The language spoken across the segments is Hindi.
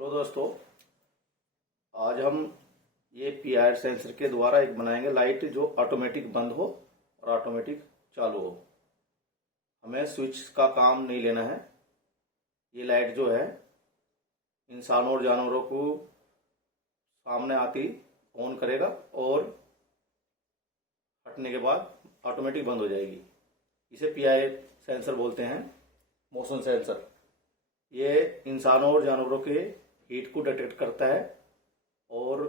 हेलो दोस्तों, आज हम ये पीआईआर सेंसर के द्वारा एक बनाएंगे लाइट जो ऑटोमेटिक बंद हो और ऑटोमेटिक चालू हो। हमें स्विच का काम नहीं लेना है। ये लाइट जो है इंसानों और जानवरों को सामने आती ऑन करेगा और हटने के बाद ऑटोमेटिक बंद हो जाएगी। इसे पीआईआर सेंसर बोलते हैं, मोशन सेंसर। ये इंसानों और जानवरों के हीट को डिटेक्ट करता है और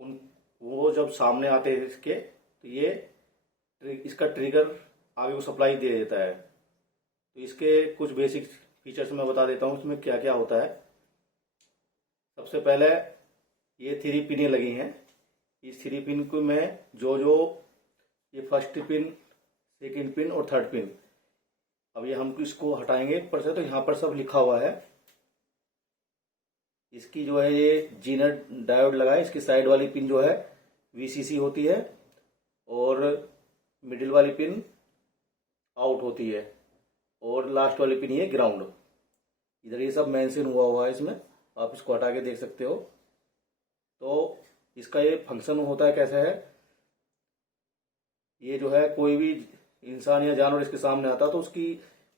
वो जब सामने आते हैं इसके, तो ये इसका ट्रिगर आगे को सप्लाई दे देता है। तो इसके कुछ बेसिक फीचर्स मैं बता देता हूँ इसमें क्या क्या होता है। सबसे पहले ये 3 पिनें लगी हैं। इस 3 पिन को मैं जो ये फर्स्ट पिन, सेकंड पिन और थर्ड पिन, अब ये हम इसको हटाएंगे ऊपर से, तो यहाँ पर सब लिखा हुआ है। इसकी जो है ये जीनर डायोड लगा है। इसकी साइड वाली पिन जो है वीसीसी होती है और मिडिल वाली पिन आउट होती है और लास्ट वाली पिन ये ग्राउंड। इधर ये सब मेंशन हुआ है इसमें, आप इसको हटा के देख सकते हो। तो इसका ये फंक्शन होता है कैसा है, ये जो है कोई भी इंसान या जानवर इसके सामने आता तो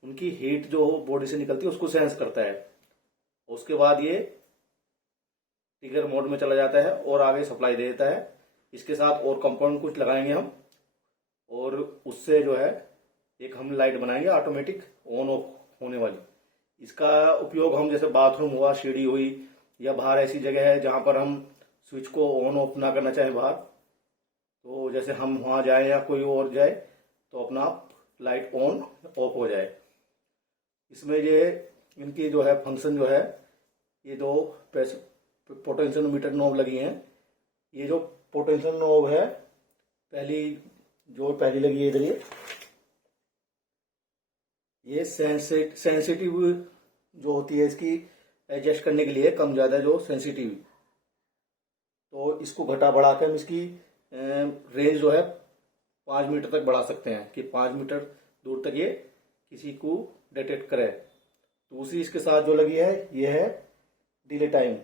उनकी हीट जो बॉडी से निकलती है उसको सेंस करता है। उसके बाद ये ट्रिगर मोड में चला जाता है और आगे सप्लाई दे देता है। इसके साथ और कंपाउंड कुछ लगाएंगे हम और उससे जो है एक हम लाइट बनाएंगे ऑटोमेटिक ऑन ऑफ होने वाली। इसका उपयोग हम जैसे बाथरूम हुआ, सीढ़ी हुई या बाहर ऐसी जगह है जहां पर हम स्विच को ऑन ऑफ ना करना चाहें बाहर, तो जैसे हम वहां जाए या कोई और जाए तो अपना आप लाइट ऑन ऑफ हो जाए। इसमें ये इनकी जो है फंक्शन जो है, ये 2 पोटेंशियोमीटर नॉब लगी हैं। ये जो पोटेंशियल नॉब है पहली लगी है इधर, ये सेंसिटिव जो होती है इसकी एडजस्ट करने के लिए, कम ज्यादा जो सेंसिटिव, तो इसको घटा बढ़ा कर हम इसकी रेंज जो है 5 मीटर तक बढ़ा सकते हैं कि 5 मीटर दूर तक ये किसी को डिटेक्ट करे। दूसरी इसके साथ जो लगी है ये है डिले टाइम।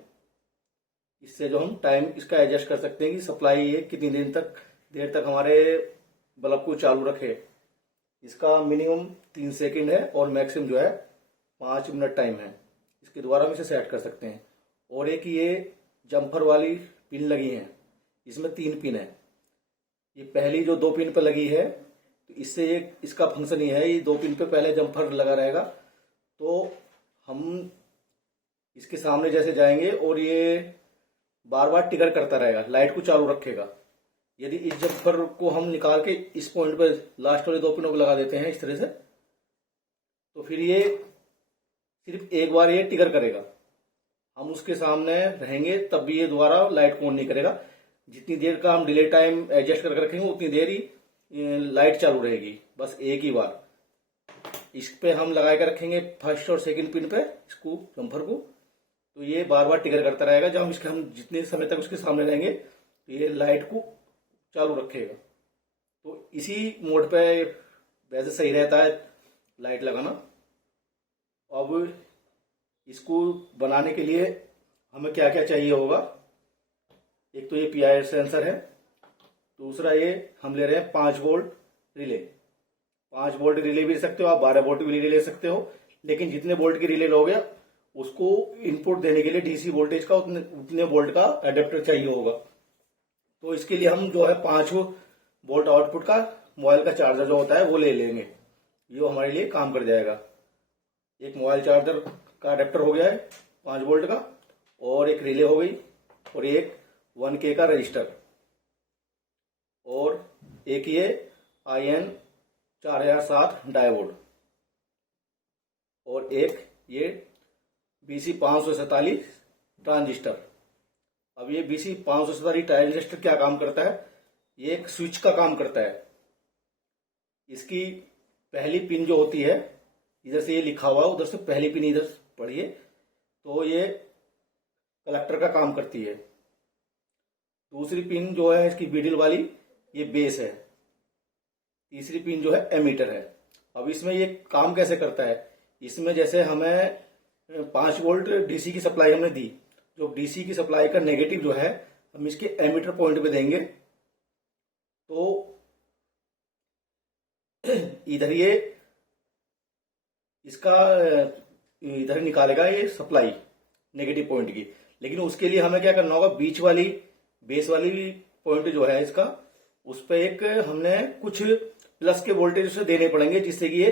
इससे जो हम टाइम इसका एडजस्ट कर सकते हैं कि सप्लाई ये कितनी देर तक हमारे बल्ब को चालू रखे। इसका मिनिमम 3 सेकंड है और मैक्सिमम जो है 5 मिनट टाइम है। इसके द्वारा हम इसे सेट कर सकते हैं। और एक ये जम्पर वाली पिन लगी है, इसमें 3 पिन है। ये पहली जो 2 पिन पर लगी है, तो इससे इसका फंक्शन ये है, ये 2 पिन पे पहले जम्पर लगा रहेगा, तो हम इसके सामने जैसे जाएंगे और ये बार बार ट्रिगर करता रहेगा, लाइट को चालू रखेगा। यदि इस जम्पर को हम निकाल के इस पॉइंट पर लास्ट वाले 2 पिनों को लगा देते हैं इस तरह से, तो फिर ये सिर्फ एक बार ये ट्रिगर करेगा। हम उसके सामने रहेंगे तब भी ये दोबारा लाइट को ऑन नहीं करेगा। जितनी देर का हम डिले टाइम एडजस्ट करके रखेंगे उतनी देर ही लाइट चालू रहेगी, बस एक ही बार। इस पे हम लगा कर रखेंगे फर्स्ट और सेकंड पिन पे इसको, जम्पर को, तो ये बार बार ट्रिगर करता रहेगा। जब हम जितने समय तक उसके सामने रहेंगे तो ये लाइट को चालू रखेगा। तो इसी मोड पे वैसे सही रहता है लाइट लगाना। अब इसको बनाने के लिए हमें क्या क्या चाहिए होगा, एक तो ये पीआईआर सेंसर है, दूसरा ये हम ले रहे हैं 5 वोल्ट रिले। 5 वोल्ट रिले भी ले सकते हो आप, 12 वोल्ट भी रिले ले सकते हो, लेकिन जितने वोल्ट की रिले लोगे उसको इनपुट देने के लिए डीसी वोल्टेज का उतने वोल्ट का एडेप्टर चाहिए होगा। तो इसके लिए हम जो है 5 वोल्ट आउटपुट का मोबाइल का चार्जर जो होता है वो ले लेंगे, ये हमारे लिए काम कर जाएगा। एक मोबाइल चार्जर का एडेप्टर हो गया है 5 वोल्ट का, और एक रिले हो गई, और एक 1K का रजिस्टर, और एक ये IN 4007 डायोड, और एक ये BC 547 ट्रांजिस्टर। अब ये BC 547 ट्रांजिस्टर क्या काम करता है, ये एक स्विच का काम करता है। इसकी पहली पिन जो होती है, इधर से ये लिखा हुआ, उधर से पहली पिन इधर पढ़िए, तो ये कलेक्टर का काम करती है। दूसरी पिन जो है इसकी मिडिल वाली, ये बेस है। तीसरी पिन जो है एमीटर है। अब इसमें ये काम कैसे करता है, इसमें जैसे हमें 5 वोल्ट डीसी की सप्लाई हमने दी। जो डीसी की सप्लाई का नेगेटिव जो है हम इसके एमीटर पॉइंट पे देंगे, तो इधर ये इसका इधर निकालेगा ये सप्लाई नेगेटिव पॉइंट की। लेकिन उसके लिए हमें क्या करना होगा, बीच वाली बेस वाली पॉइंट जो है इसका, उस पर एक हमने कुछ प्लस के वोल्टेज उसे देने पड़ेंगे, जिससे कि ये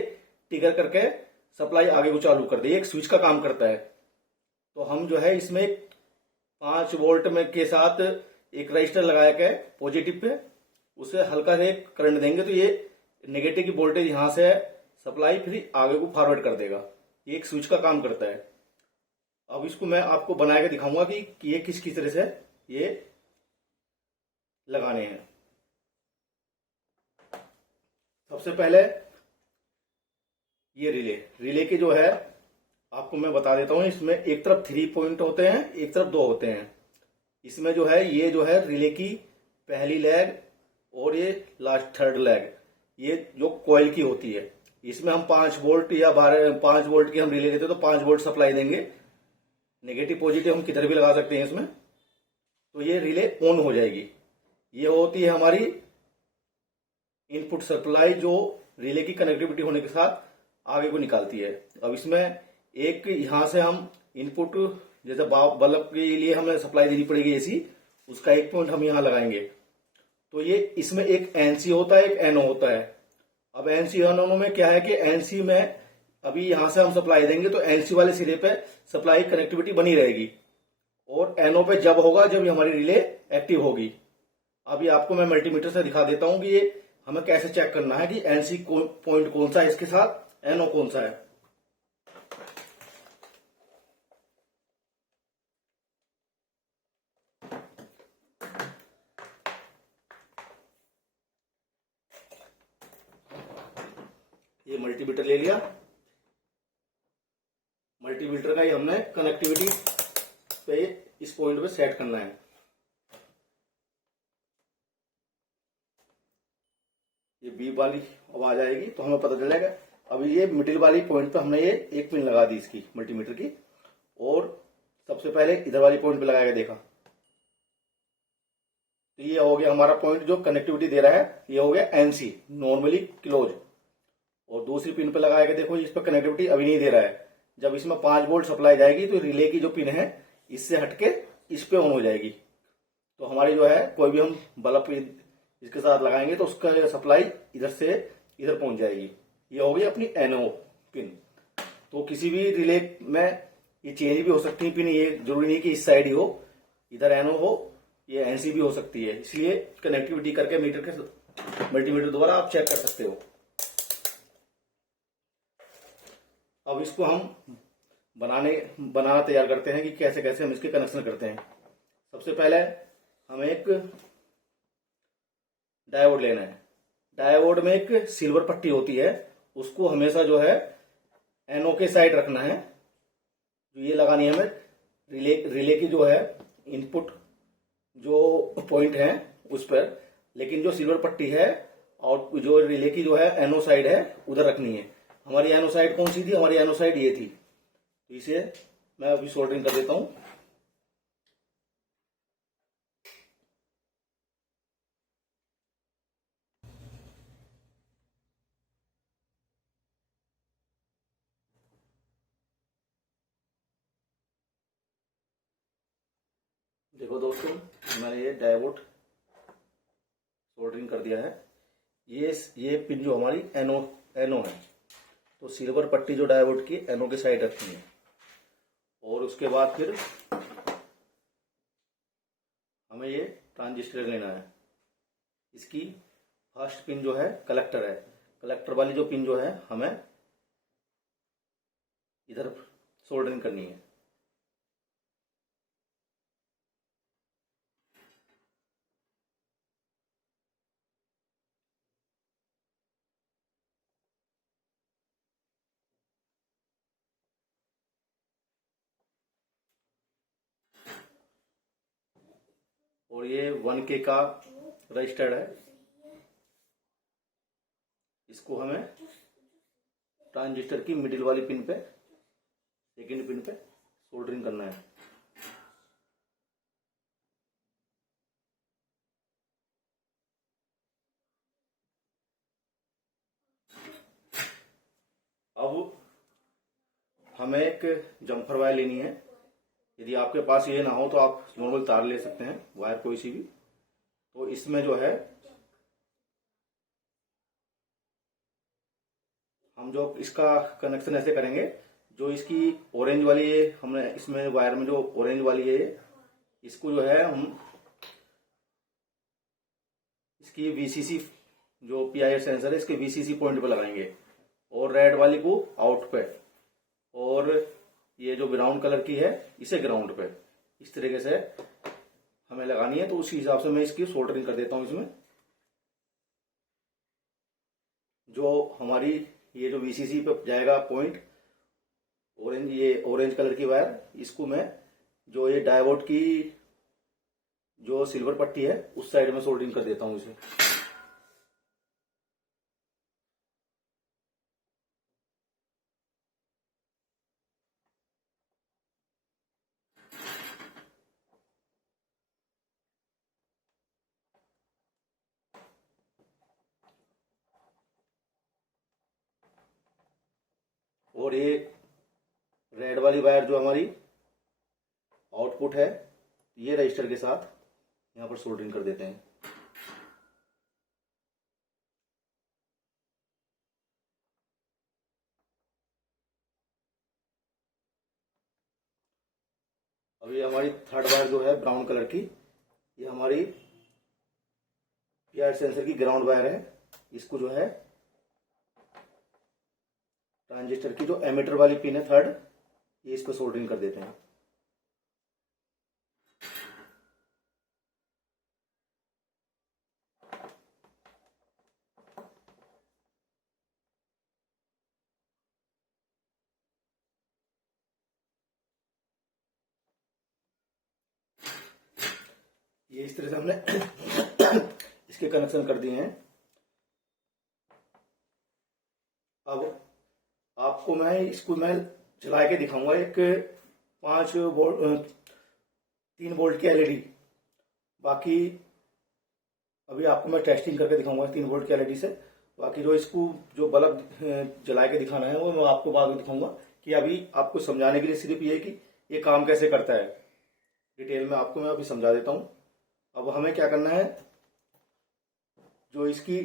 ट्रिगर करके सप्लाई आगे को चालू कर दे। एक स्विच का काम करता है। तो हम जो है इसमें 5 वोल्ट में के साथ एक रजिस्टर लगाया के पॉजिटिव पे उसे हल्का से करंट देंगे, तो ये नेगेटिव की वोल्टेज यहां से सप्लाई फिर आगे को फॉरवर्ड कर देगा। ये एक स्विच का काम करता है। अब इसको मैं आपको बना के दिखाऊंगा कि ये किस तरह से ये लगाने हैं। सबसे पहले ये रिले के जो है आपको मैं बता देता हूं। इसमें एक तरफ 3 पॉइंट होते हैं, एक तरफ 2 होते हैं। इसमें जो है ये जो है रिले की पहली लेग और ये लास्ट थर्ड लेग, ये जो कॉइल की होती है। इसमें हम 5 वोल्ट या 5 वोल्ट की हम रिले लेते हैं तो 5 वोल्ट सप्लाई देंगे। नेगेटिव पॉजिटिव हम किधर भी लगा सकते हैं इसमें। तो ये रिले ऑन हो जाएगी। ये होती है हमारी इनपुट सप्लाई, जो रिले की कनेक्टिविटी होने के साथ आगे को निकालती है। अब इसमें एक यहां से हम इनपुट, जैसे बल्ब के लिए हमें सप्लाई देनी पड़ेगी एसी, उसका एक पॉइंट हम यहां लगाएंगे। तो ये इसमें एक एनसी होता है, एक एनओ होता है। अब एनसी एनओ में क्या है कि एनसी में अभी यहां से हम सप्लाई देंगे तो एनसी वाले सिरे पे सप्लाई कनेक्टिविटी बनी रहेगी, और एनओ पे जब होगा जब हमारी रिले एक्टिव होगी। अभी आपको मैं मल्टीमीटर से दिखा देता हूं कि ये हमें कैसे चेक करना है कि एनसी पॉइंट कौन सा है इसके साथ, एनओ कौन सा है। ये मल्टीमीटर ले लिया। मल्टीमीटर का ही हमने कनेक्टिविटी पे इस पॉइंट पे सेट करना है। ये बीप वाली आवाज आएगी तो हमें पता चलेगा। अभी ये मिडिल वाली पॉइंट पे हमने ये एक पिन लगा दी इसकी मल्टीमीटर की, और सबसे पहले इधर वाली पॉइंट पे लगाया देखा, तो ये हो गया हमारा पॉइंट जो कनेक्टिविटी दे रहा है। ये हो गया एनसी, नॉर्मली क्लोज। और दूसरी पिन पे लगाया के देखो, इस पर कनेक्टिविटी अभी नहीं दे रहा है। जब इसमें 5 वोल्ट सप्लाई जाएगी तो रिले की जो पिन है इससे हटके इस पे ऑन हो जाएगी। तो हमारी जो है कोई भी हम बल्ब इसके साथ लगाएंगे तो उसका सप्लाई इधर से इधर पहुंच जाएगी। ये हो गई अपनी एनओ पिन। तो किसी भी रिले में ये चेंज भी हो सकती है पिन, ये जरूरी नहीं कि इस साइड ही हो, इधर एनओ हो, ये एनसी भी हो सकती है। इसलिए कनेक्टिविटी करके मीटर के मल्टीमीटर द्वारा आप चेक कर सकते हो। अब इसको हम बनाना तैयार करते हैं कि कैसे कैसे हम इसके कनेक्शन करते हैं। सबसे पहले हमें एक डायोड लेना है। डायोड में एक सिल्वर पट्टी होती है, उसको हमेशा जो है एनओ के साइड रखना है। जो ये लगानी है हमें रिले की जो है इनपुट जो पॉइंट है उस पर, लेकिन जो सिल्वर पट्टी है और जो रिले की जो है एनओ साइड है उधर रखनी है। हमारी एनओ साइड कौन सी थी? हमारी एनओ साइड ये थी। तो इसे मैं अभी सोल्डरिंग कर देता हूं। देखो दोस्तों, मैंने ये डायोड सोल्डरिंग कर दिया है। ये पिन जो हमारी एनओ है, तो सिल्वर पट्टी जो डायोड की एनओ के साइड रखनी है। और उसके बाद फिर हमें ये ट्रांजिस्टर लेना है। इसकी फर्स्ट पिन जो है कलेक्टर है। कलेक्टर वाली जो पिन जो है हमें इधर सोल्डरिंग करनी है। और ये 1K का रजिस्टर्ड है। इसको हमें ट्रांजिस्टर की मिडिल वाली पिन पे सेकेंड पिन पे सोल्डरिंग करना है। अब हमें एक जम्फर वायर लेनी है। यदि आपके पास ये ना हो तो आप नॉर्मल तार ले सकते हैं, वायर कोई सी भी। तो इसमें जो है हम जो इसका कनेक्शन ऐसे करेंगे, जो इसकी ऑरेंज वाली है, हमने इसमें वायर में जो ऑरेंज वाली है, इसको जो है हम इसकी वीसीसी जो पीआईआर सेंसर है इसके वीसीसी पॉइंट पे लगाएंगे, और रेड वाली को आउट पे, और ये जो ब्राउन कलर की है इसे ग्राउंड पे। इस तरीके से हमें लगानी है। तो उसी हिसाब से मैं इसकी सोल्डरिंग कर देता हूं। इसमें जो हमारी ये जो वीसीसी पे जाएगा पॉइंट ऑरेंज, ये ऑरेंज कलर की वायर, इसको मैं जो ये डायोड की जो सिल्वर पट्टी है उस साइड में सोल्डरिंग कर देता हूं इसे। और ये रेड वाली वायर जो हमारी आउटपुट है, ये रजिस्टर के साथ यहां पर सोल्डरिंग कर देते हैं। अब ये हमारी थर्ड वायर जो है ब्राउन कलर की, ये हमारी पीआईआर सेंसर की ग्राउंड वायर है। इसको जो है ट्रांजिस्टर की जो एमीटर वाली पिन है थर्ड, ये इसको सोल्डरिंग कर देते हैं। ये इस तरह से हमने इसके कनेक्शन कर दिए हैं। अब आपको मैं इसको चला के दिखाऊंगा। एक 3 वोल्ट की एलईडी, बाकी अभी आपको मैं टेस्टिंग करके दिखाऊंगा 3 वोल्ट की एलईडी से। बाकी जो इसको जो बल्ब जला के दिखाना है वो मैं आपको बाद में दिखाऊंगा। कि अभी आपको समझाने के लिए सिर्फ ये कि ये काम कैसे करता है, डिटेल में आपको मैं अभी समझा देता हूं। अब हमें क्या करना है, जो इसकी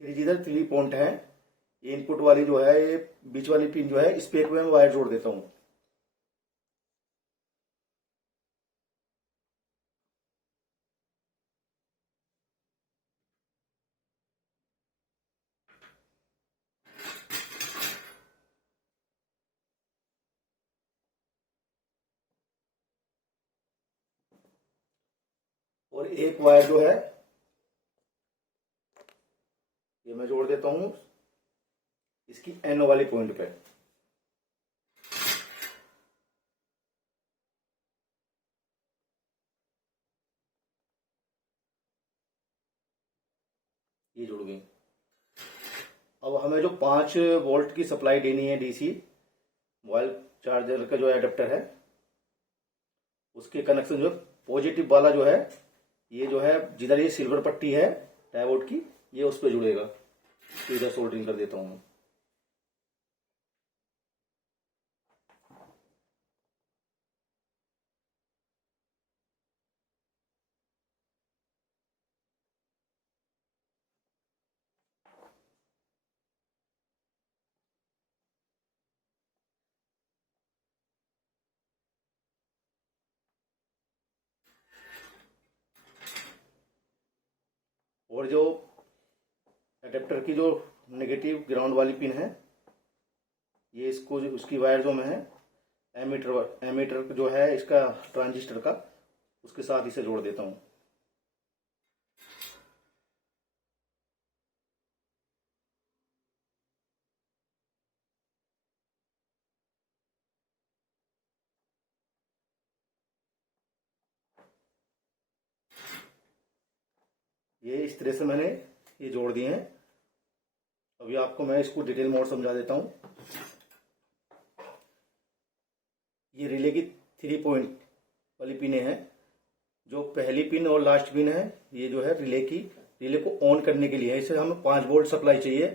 थ्री पॉइंट है, इनपुट वाली जो है, ये बीच वाली पिन जो है, इस पे एक मैं वायर जोड़ देता हूं। और एक वायर जो है ये मैं जोड़ देता हूं इसकी एनो वाली पॉइंट पे। ये जुड़ गई। अब हमें जो 5 वोल्ट की सप्लाई देनी है डीसी मोबाइल चार्जर का जो एडेप्टर है, उसके कनेक्शन जो पॉजिटिव वाला जो है, ये जो है जिधर ये सिल्वर पट्टी है डायोड की, ये उस पर जुड़ेगा। तो इधर सोल्डरिंग कर देता हूं मैं। और जो एडेप्टर की जो नेगेटिव ग्राउंड वाली पिन है, ये इसको उसकी वायर जो में है एमीटर जो है इसका ट्रांजिस्टर का, उसके साथ इसे जोड़ देता हूं। ये इस तरह से मैंने ये जोड़ दिए हैं। अभी आपको मैं इसको डिटेल मोड समझा देता हूं। ये रिले की 3 पॉइंट वाली पिने हैं। जो पहली पिन और लास्ट पिन है ये जो है रिले को ऑन करने के लिए है। इसे हमें 5 वोल्ट सप्लाई चाहिए।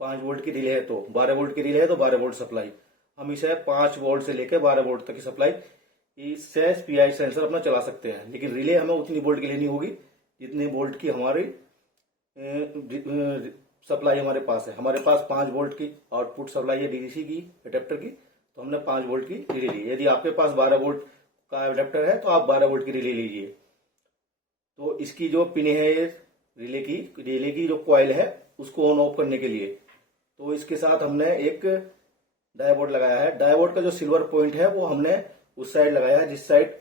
5 वोल्ट की रिले है तो 12 वोल्ट की रिले है तो 12 वोल्ट सप्लाई। हम इसे 5 वोल्ट से लेकर 12 वोल्ट तक की सप्लाई इससे पीआई सेंसर अपना चला सकते हैं। लेकिन रिले हमें उतनी वोल्ट की लेनी होगी जितने वोल्ट की हमारी सप्लाई हमारे पास है। हमारे पास 5 वोल्ट की आउटपुट सप्लाई है डीसी की अडेप्टर की, तो हमने 5 वोल्ट की रिले ली। यदि आपके पास 12 वोल्ट का अडेप्टर है तो आप 12 वोल्ट की रिले लीजिए। तो इसकी जो पिन है रिले की जो कॉइल है उसको ऑन ऑफ करने के लिए, तो इसके साथ हमने एक डायोड लगाया है। डायोड का जो सिल्वर पॉइंट है वो हमने उस साइड लगाया है जिस साइड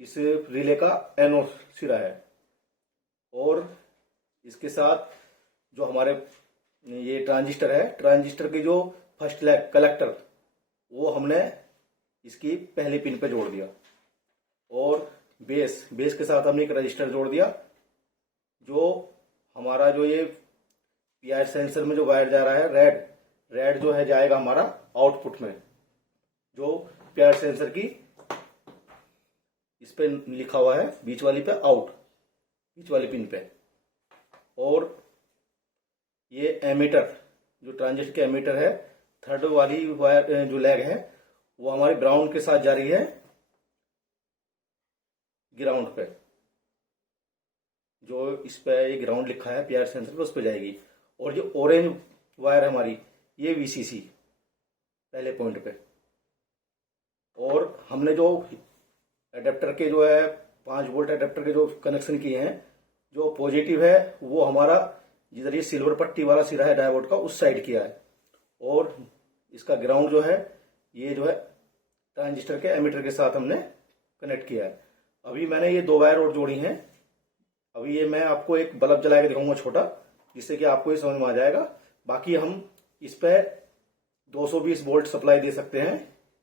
इस रिले का एनोड सिरा है। और इसके साथ जो हमारे ये ट्रांजिस्टर है, ट्रांजिस्टर के जो फर्स्ट लेग कलेक्टर वो हमने इसकी पहली पिन पे जोड़ दिया। और बेस के साथ हमने एक रजिस्टर जोड़ दिया। जो हमारा जो ये पीआई सेंसर में जो वायर जा रहा है रेड जो है जाएगा हमारा आउटपुट में, जो पीआई सेंसर की इस पे लिखा हुआ है बीच वाली पे आउट, बीच वाली पिन पे। और ये एमीटर जो ट्रांजिस्टर के एमीटर है, थर्ड वाली वायर जो लेग है वो हमारी ग्राउंड के साथ जा रही है ग्राउंड पे। जो इस पे ये ग्राउंड लिखा है पीआई सेंसर पे उस पे जाएगी। और जो ऑरेंज वायर है हमारी ये वीसीसी पहले पॉइंट पे। और हमने जो एडेप्टर के जो है 5 वोल्ट एडेप्टर के जो कनेक्शन किए हैं, जो पॉजिटिव है वो हमारा जिधर ये सिल्वर पट्टी वाला सिरा है डायोड का उस साइड किया है। और इसका ग्राउंड जो है ये जो है ट्रांजिस्टर के एमीटर के साथ हमने कनेक्ट किया है। अभी मैंने ये 2 वायर और जोड़ी हैं। अभी ये मैं आपको एक बल्ब जला के दिखाऊंगा छोटा, जिससे कि आपको ये समझ में आ जाएगा। बाकी हम इस पे 220 वोल्ट सप्लाई दे सकते हैं।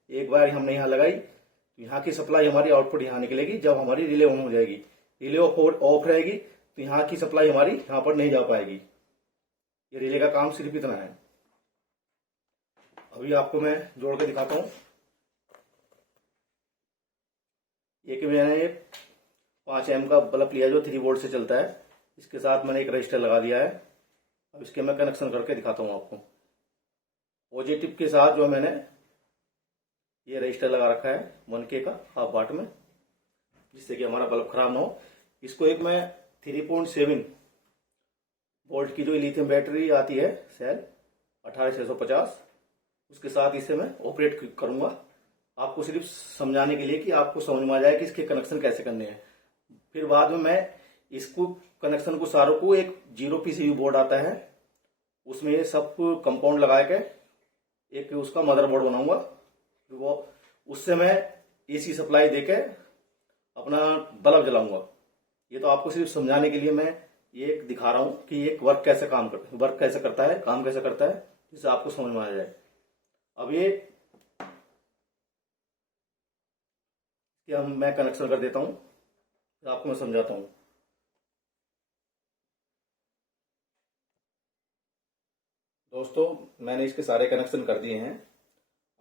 एक वायर हमने यहाँ लगाई तो यहाँ की सप्लाई हमारी आउटपुट यहाँ निकलेगी। जब हमारी रिले ऑन हो जाएगी, रिले ऑफ रहेगी तो यहाँ की सप्लाई हमारी यहाँ पर नहीं जा पाएगी। ये रिले का काम सिर्फ इतना है। अभी आपको मैं जोड़ के दिखाता हूँ। एक मैंने 5 एम का बल्ब लिया जो 3 वोल्ट से चलता है। इसके साथ मैंने एक रजिस्टर लगा दिया है। अब इसके मैं कनेक्शन करके दिखाता हूँ आपको। पॉजिटिव के साथ जो मैंने ये रजिस्टर लगा रखा है 1K का हाफ वाट में, जिससे कि हमारा बल्ब खराब ना हो। इसको एक मैं 3.7 वोल्ट की जो लिथियम बैटरी आती है सेल 18650, उसके साथ इसे मैं ऑपरेट करूंगा। आपको सिर्फ समझाने के लिए कि आपको समझ में आ जाए कि इसके कनेक्शन कैसे करने हैं। फिर बाद में मैं इसको कनेक्शन को सारों को एक 0 PCB बोर्ड आता है उसमें ये सब कंपाउंड लगा के एक उसका मदरबोर्ड बनाऊंगा। वो उससे मैं एसी सप्लाई देके अपना बल्ब जलाऊंगा। ये तो आपको सिर्फ समझाने के लिए मैं ये दिखा रहा हूं कि ये वर्क कैसे करता है, काम कैसे करता है, जिससे आपको समझ में आ जाए। अब ये मैं कनेक्शन कर देता हूं, आपको मैं समझाता हूं। दोस्तों मैंने इसके सारे कनेक्शन कर दिए हैं।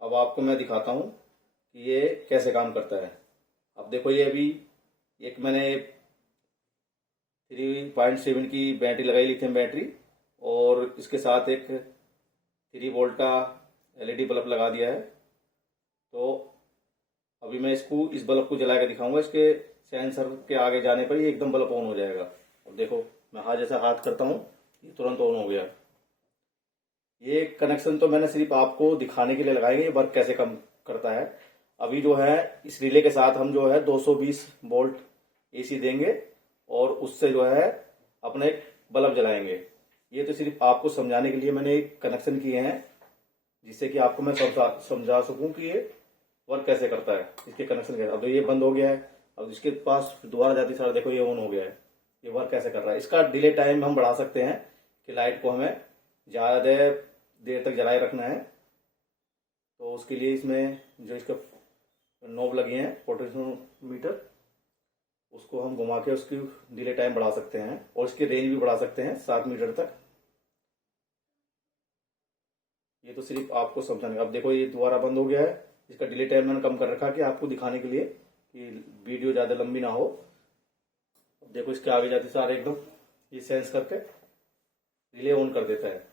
अब आपको मैं दिखाता हूं कि ये कैसे काम करता है। अब देखो ये अभी एक मैंने 3.7 की बैटरी लगाई लिथियम बैटरी, और इसके साथ एक 3 वोल्ट का LED बल्ब लगा दिया है। तो अभी मैं इस बल्ब को जला के दिखाऊंगा। इसके सेंसर के आगे जाने पर ही एकदम बल्ब ऑन हो जाएगा। अब देखो मैं जैसा हाथ करता हूँ ये तुरंत ऑन हो गया। ये कनेक्शन तो मैंने सिर्फ आपको दिखाने के लिए लगाएंगे ये वर्क कैसे काम करता है। अभी जो है इस रिले के साथ हम जो है 220 वोल्ट AC देंगे और उससे जो है अपने बल्ब जलाएंगे। ये तो सिर्फ आपको समझाने के लिए मैंने कनेक्शन किए हैं, जिससे कि आपको मैं समझा सकूं कि ये वर्क कैसे करता है, इसके कनेक्शन कैसे। अब ये बंद हो गया है, अब इसके पास दोबारा जाती सारा देखो ये ऑन हो गया है। ये वर्क कैसे कर रहा है। इसका डिले टाइम हम बढ़ा सकते हैं कि लाइट को हमें ज्यादा देर तक जलाए रखना है। तो उसके लिए इसमें जो इसका नॉब लगे हैं पोटेंशियोमीटर, उसको हम घुमा के उसकी डिले टाइम बढ़ा सकते हैं और इसकी रेंज भी बढ़ा सकते हैं 7 मीटर तक। ये तो सिर्फ आपको समझाने। अब देखो ये दोबारा बंद हो गया है, इसका डिले टाइम मैंने कम कर रखा कि आपको दिखाने के लिए कि वीडियो ज़्यादा लंबी ना हो। देखो इसके आगे जाते सारे एकदम ये सेंस करके रिले ऑन कर देता है।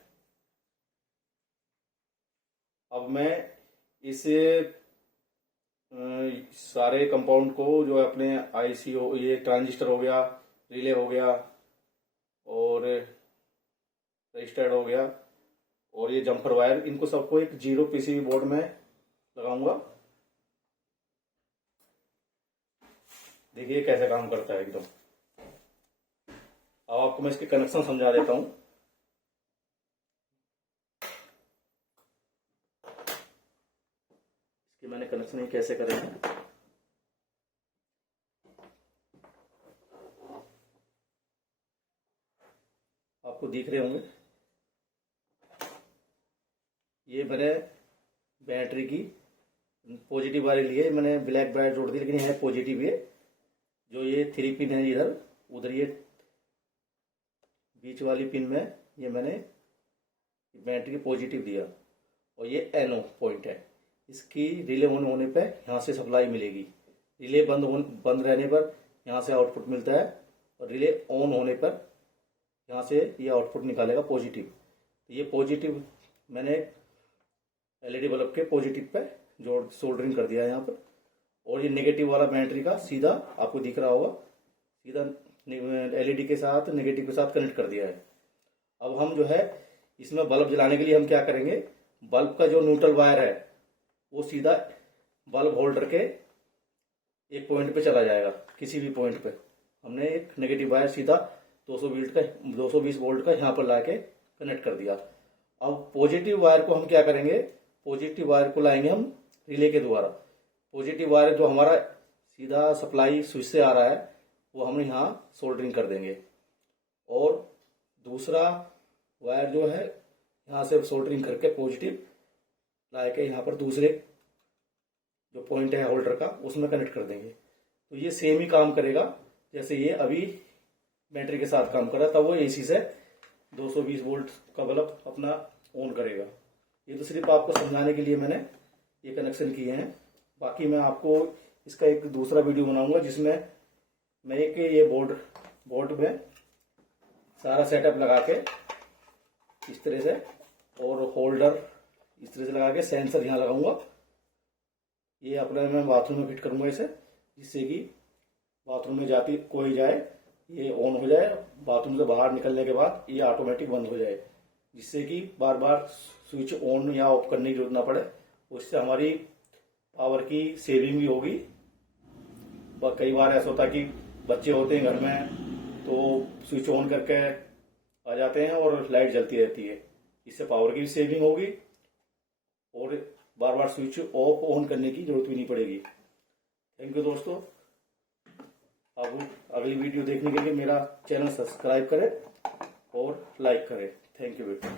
अब मैं इस सारे कंपाउंड को जो है अपने आईसी हो, ये ट्रांजिस्टर हो गया, रिले हो गया और रजिस्टर्ड हो गया और ये जम्पर वायर, इनको सबको एक 0 पीसीबी बोर्ड में लगाऊंगा। देखिए कैसे काम करता है एकदम। अब आपको मैं इसके कनेक्शन समझा देता हूं। इसके मैंने कनेक्शन ही कैसे करे हैं। आपको दिख रहे होंगे, ये मैंने बैटरी की पॉजिटिव वाले लिए मैंने ब्लैक ब्राइट जोड़ दी, लेकिन यह पॉजिटिव है। जो ये 3 पिन है इधर उधर, ये बीच वाली पिन में ये मैंने बैटरी की पॉजिटिव दिया और ये एनओ पॉइंट है। इसकी रिले ऑन होने पे यहाँ से सप्लाई मिलेगी, रिले बंद रहने पर यहाँ से आउटपुट मिलता है और रिले ऑन होने पर यहाँ से ये आउटपुट निकालेगा पॉजिटिव। तो ये पॉजिटिव मैंने एलईडी बल्ब के पॉजिटिव पे जोड़ सोल्डरिंग कर दिया है यहाँ पर, और ये नेगेटिव वाला बैटरी का सीधा आपको दिख रहा होगा, सीधा एलईडी के साथ नेगेटिव के साथ कनेक्ट कर दिया है। अब हम जो है इसमें बल्ब जलाने के लिए हम क्या करेंगे, बल्ब का जो न्यूट्रल वायर है वो सीधा बल्ब होल्डर के एक पॉइंट पे चला जाएगा। किसी भी पॉइंट पे हमने एक नेगेटिव वायर सीधा 220 वोल्ट का यहाँ पर लाके कनेक्ट कर दिया। अब पॉजिटिव वायर को हम क्या करेंगे, पॉजिटिव वायर को लाएंगे हम रिले के द्वारा। पॉजिटिव वायर जो हमारा सीधा सप्लाई स्विच से आ रहा है वो हम यहाँ सोल्डरिंग कर देंगे, और दूसरा वायर जो है यहाँ से सोल्डरिंग करके पॉजिटिव ला के यहाँ पर दूसरे जो पॉइंट है होल्डर का उसमें कनेक्ट कर देंगे। तो ये सेम ही काम करेगा जैसे ये अभी बैटरी के साथ काम कर रहा था। वो एसी से 220 वोल्ट का बल्ब अपना ऑन करेगा। ये तो सिर्फ आपको समझाने के लिए मैंने ये कनेक्शन किए हैं। बाकी मैं आपको इसका एक दूसरा वीडियो बनाऊंगा जिसमें मैं एक ये बोर्ड में सारा सेटअप लगा के इस तरह से, और होल्डर इस तरह से लगा के सेंसर यहाँ लगाऊंगा। ये अपने मैं बाथरूम में फिट करूंगा इसे, जिससे कि बाथरूम में जाती कोई जाए ये ऑन हो जाए, बाथरूम से बाहर निकलने के बाद ये ऑटोमेटिक बंद हो जाए, जिससे कि बार बार स्विच ऑन या ऑफ करने की जरूरत ना पड़े। उससे हमारी पावर की सेविंग भी होगी। कई बार ऐसा होता है कि बच्चे होते हैं घर में तो स्विच ऑन करके आ जाते हैं और लाइट जलती रहती है। इससे पावर की भी सेविंग होगी और बार बार स्विच ऑफ ऑन करने की जरूरत भी नहीं पड़ेगी। थैंक यू दोस्तों। अब अगली वीडियो देखने के लिए मेरा चैनल सब्सक्राइब करें और लाइक करें। थैंक यू बेटा।